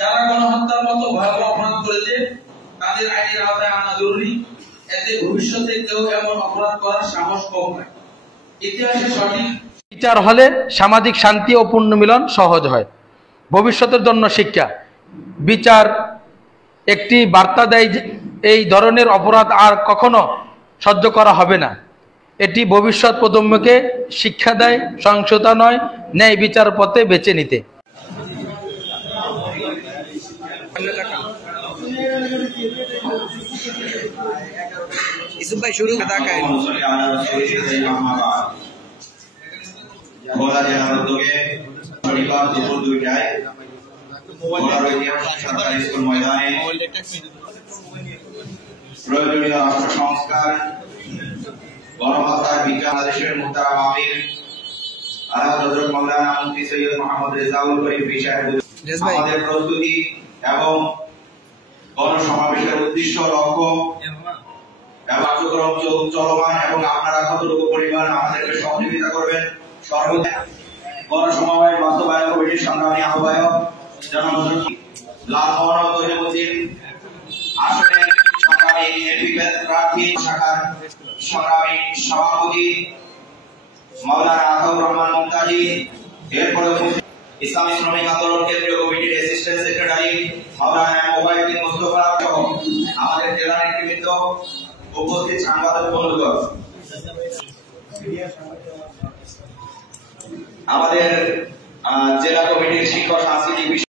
যারা গণহত্যার মতো ভয়াবহ অপরাধ করেছে তাদের আইনের আওতায় আনা জরুরি, এতে ভবিষ্যতে কেউ এমন অপরাধ করার সাহস কম হয়। ইতিহাসে সঠিক বিচার হলে সামাজিক শান্তি ও পুনর্মিলন সহজ হয়। ভবিষ্যতের জন্য শিক্ষা, বিচার একটি বার্তা দেয় যে এই ধরনের অপরাধ আর কখনো সহ্য করা হবে না। এটি ভবিষ্যৎ প্রজন্মকে শিক্ষা দেয় সহিংসতা নয়, ন্যায় বিচার পথে বেছে নিতে। ভোলা জেলার উদ্যোগে শনিবার দুপুর 2টায় ভোলার ঐতিহাসিক সরকারি স্কুল ময়দানে প্রয়োজনীয় রাষ্ট্র সংস্কার, গণহত্যার বাংলাদেশের মুহতারাম আমির আলহাজ হযরত মাওলানা মুফতি সৈয়দ মোহাম্মদ রেজাউল করিম আমাদের প্রস্তুতি এবং গণসমাবেশের উদ্দেশ্য, লক্ষ্য কার্যক্রম চলমান এবং আপনারা কতটুকু পরিমাণ আমাদেরকে সহযোগিতা করবেন সর্বদা। গণসমাবেশ বাস্তবায়ন কমিটির সংগ্রামী আহ্বায়ক জনাব লালমোহন তৈয়বউদ্দিন আসনের সংগ্রামী এমপি প্রার্থী শাখার সংগ্রামী সভাপতি মাওলানা আতাউর রহমান মুমতাজি, এরপরে ইসলামী শ্রমিক আন্দোলন কেন্দ্রীয় কমিটির অ্যাসিস্ট্যান্ট সেক্রেটারি মাওলানা মোবাইউদ্দিন মুস্তফা সহ আমাদের জেলা নেতৃবৃন্দ, উপস্থিত সাংবাদিক বন্ধুগণ, আমাদের জেলা কমিটির শিক্ষক সাংস্কৃতিক